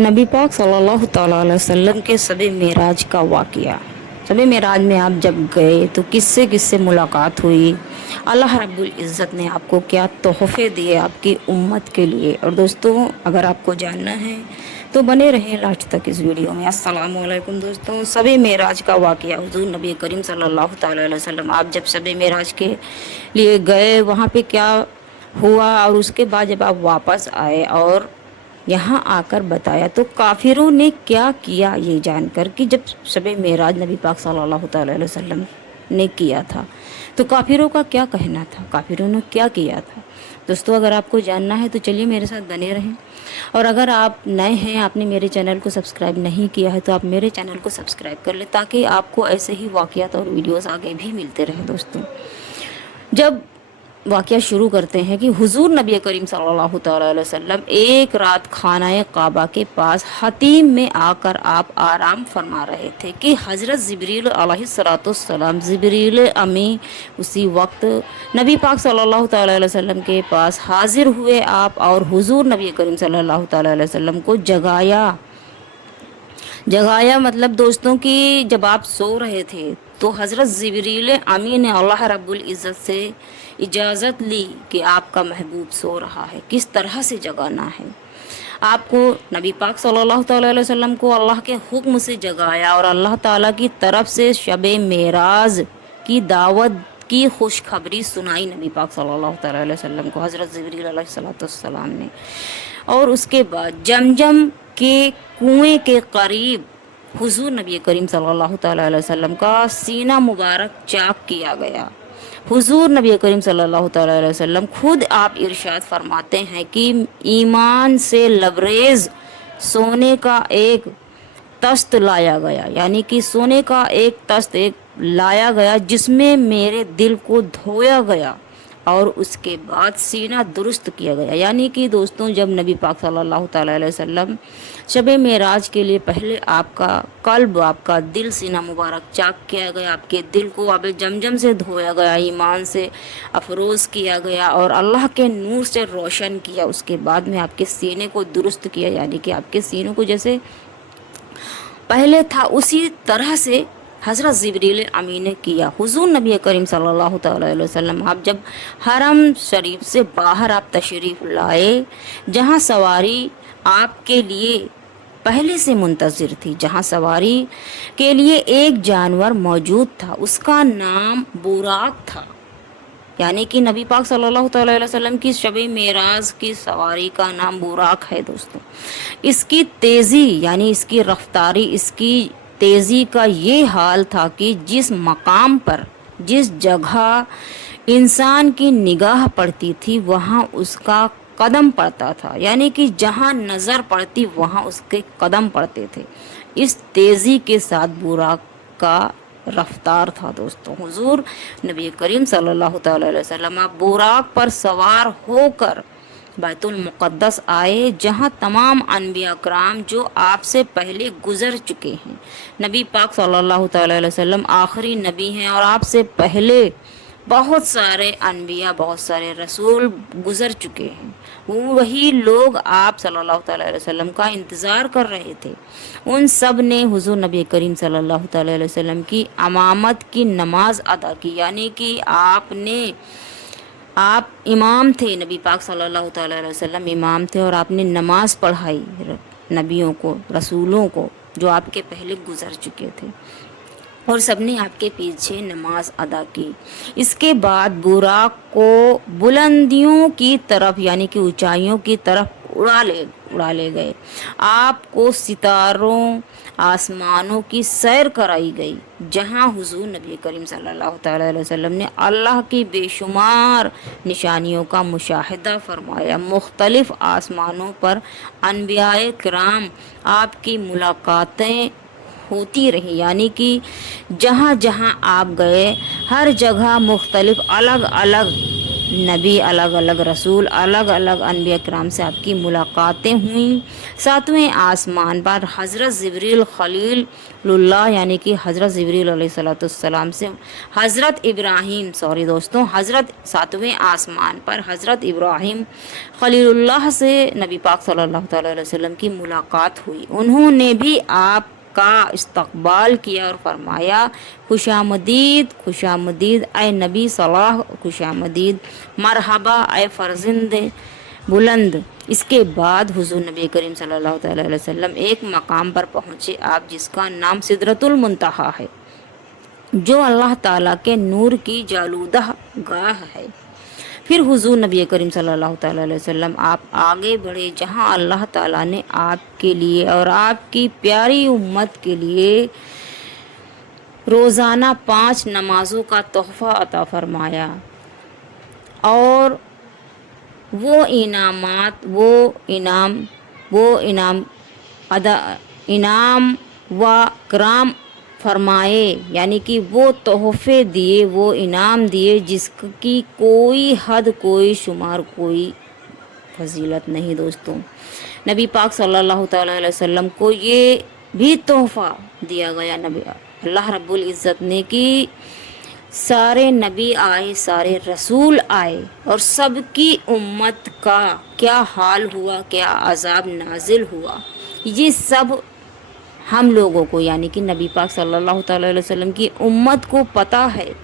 नबी पाक सल्लल्लाहु तआला अलैहि वसल्लम के शब मेराज का वाक़या। शब मेराज में आप जब गए तो किससे किससे मुलाकात हुई, अल्लाह रब्बुल इज़्ज़त ने आपको क्या तोहफ़े दिए आपकी उम्मत के लिए। और दोस्तों, अगर आपको जानना है तो बने रहें लास्ट तक इस वीडियो में। अस्सलामु अलैकुम दोस्तों, शब मेराज का वाक़या। हुज़ूर नबी करीम सल्लल्लाहु तआला अलैहि वसल्लम आप जब शब मेराज के लिए गए, वहाँ पे क्या हुआ और उसके बाद जब आप वापस आए और यहाँ आकर बताया तो काफिरों ने क्या किया, ये जानकर कि जब शब मेराज नबी पाक सल्लल्लाहु अलैहि वसल्लम ने किया था तो काफिरों का क्या कहना था, काफिरों ने क्या किया था। दोस्तों, अगर आपको जानना है तो चलिए मेरे साथ बने रहें। और अगर आप नए हैं, आपने मेरे चैनल को सब्सक्राइब नहीं किया है तो आप मेरे चैनल को सब्सक्राइब कर लें ताकि आपको ऐसे ही वाक़यात और वीडियोस आगे भी मिलते रहें। दोस्तों, जब वाक़या शुरू करते हैं कि हुज़ूर नबी करीम सल्लल्लाहु अलैहि वसल्लम एक रात खानाए काबा के पास हतीम में आकर आप आराम फरमा रहे थे कि हज़रत जिब्रील अलैहिस्सलाम जिब्रील अमी उसी वक्त नबी पाक सल्लल्लाहु अलैहि वसल्लम के पास हाजिर हुए आप और हुज़ूर नबी करीम सल्लल्लाहु अलैहि वसल्लम को जगाया मतलब दोस्तों कि जब आप सो रहे थे तो हज़रत जिब्रील अमी ने अल्लाह रब्बुल इज़्ज़त से इजाज़त ली कि आपका महबूब सो रहा है, किस तरह से जगाना है। आपको नबी पाक सल्लल्लाहु अलैहि वसल्लम को अल्लाह के हुक्म से जगाया और अल्लाह ताला की तरफ से शब मेराज की दावत की खुशखबरी सुनाई नबी पाक सल्लल्लाहु अलैहि वसल्लम को हज़रत जिब्रील अलैहिस्सलाम ने। और उसके बाद जमजम के कुएं के करीब हुजूर नबी करीम सल्लल्लाहु अलैहि वसल्लम का सीना मुबारक चाक किया गया। हुजूर नबी करीम सल्लल्लाहु अलैहि वसल्लम खुद आप इरशाद फरमाते हैं कि ईमान से लबरेज सोने का एक तस्त लाया गया, यानी कि सोने का एक तस्त एक लाया गया जिसमें मेरे दिल को धोया गया और उसके बाद सीना दुरुस्त किया गया। यानी कि दोस्तों, जब नबी पाक सल्लल्लाहु अलैहि वसल्लम शब मेराज के लिए पहले आपका कल्ब, आपका दिल सीना मुबारक चाक किया गया, आपके दिल को आब जमजम से धोया गया, ईमान से अफरोज़ किया गया और अल्लाह के नूर से रोशन किया। उसके बाद में आपके सीने को दुरुस्त किया, यानी कि आपके सीने को जैसे पहले था उसी तरह से हज़रत जिब्रील अमीन ने किया। हुज़ूर नबी करीम सल्लल्लाहु अलैहि वसल्लम आप जब हरम शरीफ से बाहर आप तशरीफ़ लाए, जहाँ सवारी आपके लिए पहले से मुंतज़िर थी, जहाँ सवारी के लिए एक जानवर मौजूद था, उसका नाम बुराक था। यानी कि नबी पाक सल्लल्लाहु अलैहि वसल्लम की शब मेराज की सवारी का नाम बुराक है। दोस्तों, इसकी तेज़ी यानी इसकी रफ्तारी, इसकी तेज़ी का ये हाल था कि जिस मकाम पर, जिस जगह इंसान की निगाह पड़ती थी वहाँ उसका कदम पड़ता था, यानी कि जहाँ नज़र पड़ती वहाँ उसके कदम पड़ते थे। इस तेज़ी के साथ बुराक का रफ्तार था। दोस्तों, हुजूर नबी करीम सल्लल्लाहु अलैहि वसल्लम आप बुराक पर सवार होकर बैतुल मुक़द्दस आए, जहाँ तमाम अनबिया कराम जो आपसे पहले गुज़र चुके हैं, नबी पाक सल्लल्लाहु अलैहि वसल्लम आखिरी नबी हैं और आपसे पहले बहुत सारे अनबिया, बहुत सारे रसूल गुज़र चुके हैं। वही लोग आप सल्लल्लाहु अलैहि वसल्लम का इंतज़ार कर रहे थे। उन सब ने हुजूर नबी करीम सल्लल्लाहु अलैहि वसल्लम की अमामत की नमाज अदा की, यानी कि आप इमाम थे, नबी पाक सल्लल्लाहु अलैहि वसल्लम इमाम थे और आपने नमाज पढ़ाई नबियों को, रसूलों को जो आपके पहले गुज़र चुके थे, और सबने आपके पीछे नमाज अदा की। इसके बाद बुराक को बुलंदियों की तरफ यानी कि ऊंचाइयों की तरफ उड़ा ले गए। आपको सितारों, आसमानों की सैर कराई गई, जहां हुजूर नबी करीम सल्लल्लाहु अलैहि वसल्लम ने अल्लाह की बेशुमार निशानियों का मुशाहिदा फरमाया। मुख्तलिफ आसमानों पर अनबियाए किराम आपकी मुलाकातें होती रही, यानी कि जहाँ जहाँ आप गए हर जगह मुख्तलिफ अलग अलग नबी, अलग अलग रसूल, अलग अलग अनबिया किराम से आपकी मुलाकातें हुई। सातवें आसमान पर हज़रत जिब्रील खलीलुल्लाह यानी कि हज़रत जिब्रील अलैहिस्सलाम से हज़रत इब्राहीम हज़रत सातवें आसमान पर हज़रत इब्राहीम खलीलुल्लाह से नबी पाक सल्लल्लाहु अलैहि वसल्लम की मुलाकात हुई। उन्होंने भी आप का इस्तकबाल किया और फरमाया, खुशामदीद खुशामदीद ए नबी सलाह, खुशामदीद, मरहबा ए फर्जिंद बुलंद। इसके बाद हुजूर नबी करीम सल्लल्लाहु अलैहि वसल्लम एक मकाम पर पहुँचे आप, जिसका नाम सिदरतुल मुंतहा है, जो अल्लाह ताला के नूर की जालूदा गाह है। फिर हुजूर नबी करीम सल्लल्लाहु अलैहि वसल्लम आप आगे बढ़े, जहां अल्लाह ताला ने आपके लिए और आपकी प्यारी उम्मत के लिए रोज़ाना 5 नमाजों का तोहफ़ा अता फरमाया, और वो इनाम व कराम फरमाए, यानी कि वो तोहफ़े दिए, वो इनाम दिए जिसकी कोई हद, कोई शुमार, कोई फजीलत नहीं। दोस्तों, नबी पाक सल्लल्लाहु अलैहि वसल्लम को ये भी तोहफ़ा दिया गया नबी अल्लाह रब्बुल इज़्ज़त ने कि सारे नबी आए, सारे रसूल आए, और सबकी उम्मत का क्या हाल हुआ, क्या अज़ाब नाजिल हुआ, ये सब हम लोगों को यानी कि नबी पाक सल्लल्लाहु अलैहि वसल्लम की उम्मत को पता है।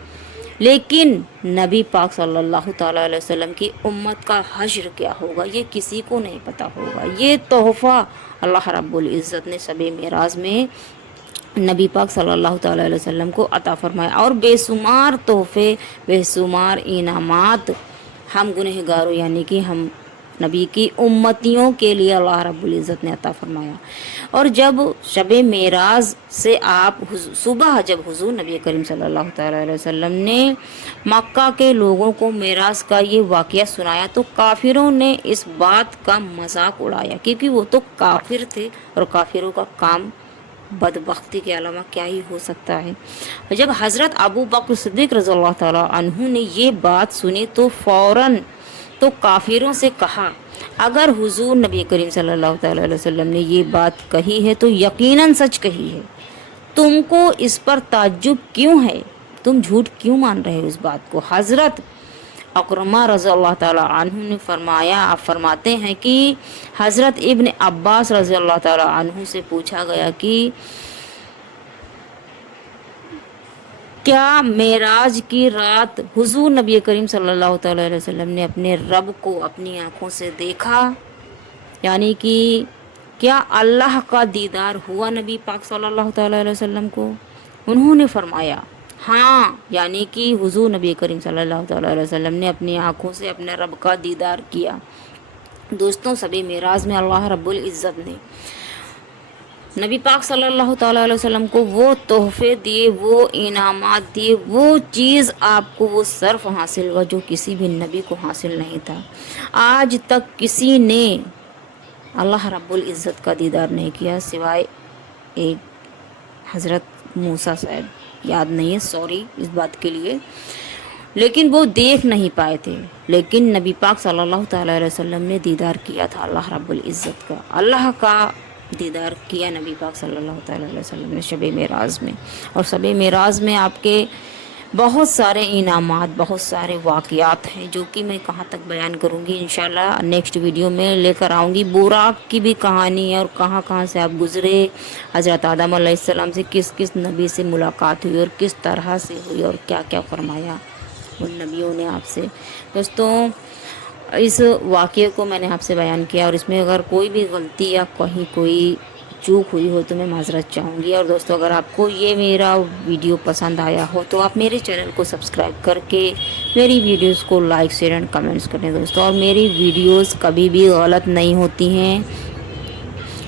लेकिन नबी पाक सल्लल्लाहु अलैहि वसल्लम की उम्मत का हश्र क्या होगा, ये किसी को नहीं पता होगा। ये तोहफ़ा अल्लाह रब्बुल इज़्ज़त ने शब मेराज में नबी पाक सल्लल्लाहु अलैहि वसल्लम को अता फरमाया, और बेशुमार तोहफ़े, बेशुमार इनामात हम गुनहगारों यानी कि हम नबी की उम्मतियों के लिए अल्लाह रब्बुल इज़्ज़त ने अता फरमाया। और जब शब मेराज से आप सुबह जब हुजूर नबी करीम सल्लल्लाहु अलैहि वसल्लम ने मक्का के लोगों को मेराज का ये वाक़या सुनाया, तो काफिरों ने इस बात का मजाक उड़ाया, क्योंकि वो तो काफिर थे और काफिरों का काम बदबख्ती के अलावा क्या ही हो सकता है। जब हज़रत अबू बकर सिद्दीक़ रज़ियल्लाहु ताला अन्हु ने ये बात सुनी, तो फ़ौरन तो काफिरों से कहा, अगर हुजूर नबी करीम सल्लल्लाहु अलैहि वसल्लम ने ये बात कही है तो यकीनन सच कही है, तुमको इस पर ताज्जुब क्यों है, तुम झूठ क्यों मान रहे हो इस बात को। हज़रत अकरमा रज़ियल्लाहु ताला अन्हु ने फरमाया, आप फरमाते हैं कि हज़रत इब्न अब्बास रज़ियल्लाहु ताला अन्हु से पूछा गया कि क्या मेराज की रात हुजूर नबी करीम सल्लल्लाहु अलैहि वसल्लम ने अपने रब को अपनी आँखों से देखा, यानी कि क्या अल्लाह का दीदार हुआ नबी पाक सल्लल्लाहु अलैहि वसल्लम को। उन्होंने फरमाया हाँ, यानी कि हुजूर नबी करीम सल्लल्लाहु अलैहि वसल्लम ने अपनी आँखों से अपने रब का दीदार किया। दोस्तों, शब मेराज में अल्लाह रब्बुल इज़्ज़त ने नबी पाक सल्लल्लाहु अलैहि वसल्लम को वो तोहफ़े दिए, वो इनामात दिए, वो चीज़ आपको वो सर्फ हासिल हुआ जो किसी भी नबी को हासिल नहीं था। आज तक किसी ने अल्लाह रब्बुल इज़्ज़त का दीदार नहीं किया सिवाय एक हज़रत मूसा साहब, याद नहीं है, सॉरी इस बात के लिए, लेकिन वो देख नहीं पाए थे। लेकिन नबी पाक सल्लल्लाहु अलैहि वसल्लम ने दीदार किया था अल्लाह रब्बुल इज़्ज़त का, अल्लाह का दीदार किया नबी पाक सल्लल्लाहु अलैहि वसल्लम ने शब मेराज में। और शब मेराज में आपके बहुत सारे इनामात, बहुत सारे वाक़यात हैं जो कि मैं कहाँ तक बयान करूँगी, इंशाल्लाह नेक्स्ट वीडियो में लेकर आऊँगी। बुराक की भी कहानी है और कहाँ कहाँ से आप गुज़रे, हज़रत आदम अलैहिस्सलाम से किस किस नबी से मुलाकात हुई और किस तरह से हुई और क्या क्या फरमाया उन नबियों ने आपसे। दोस्तों, इस वाक़ये को मैंने आपसे बयान किया, और इसमें अगर कोई भी गलती या कहीं कोई चूक हुई हो तो मैं माज़रत चाहूँगी। और दोस्तों, अगर आपको ये मेरा वीडियो पसंद आया हो तो आप मेरे चैनल को सब्सक्राइब करके मेरी वीडियोस को लाइक, शेयर एंड कमेंट्स करें दोस्तों। और मेरी वीडियोस कभी भी गलत नहीं होती हैं,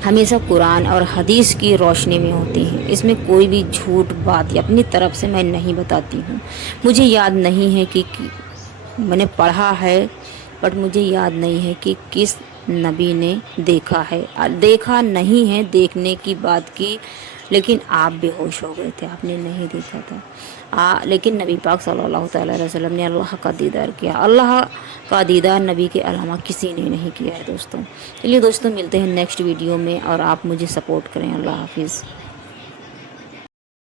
हमेशा कुरान और हदीस की रोशनी में होती हैं। इसमें कोई भी झूठ बात या अपनी तरफ से मैं नहीं बताती हूँ। मुझे याद नहीं है कि मैंने पढ़ा है, बट मुझे याद नहीं है कि किस नबी ने देखा है, देखा नहीं है, देखने की बात की لیکن آپ بے ہوش ہو گئے تھے، آپ نے نہیں دیکھا تھا، لیکن نبی پاک صلی اللہ تعالیٰ علیہ وسلم نے اللہ کا دیدار کیا۔ اللہ کا دیدار نبی کے علاوہ کسی نے نہیں کیا ہے دوستوں۔ چلیے دوستوں، ملتے ہیں نیکسٹ ویڈیو میں، اور آپ مجھے سپورٹ کریں۔ اللہ حافظ۔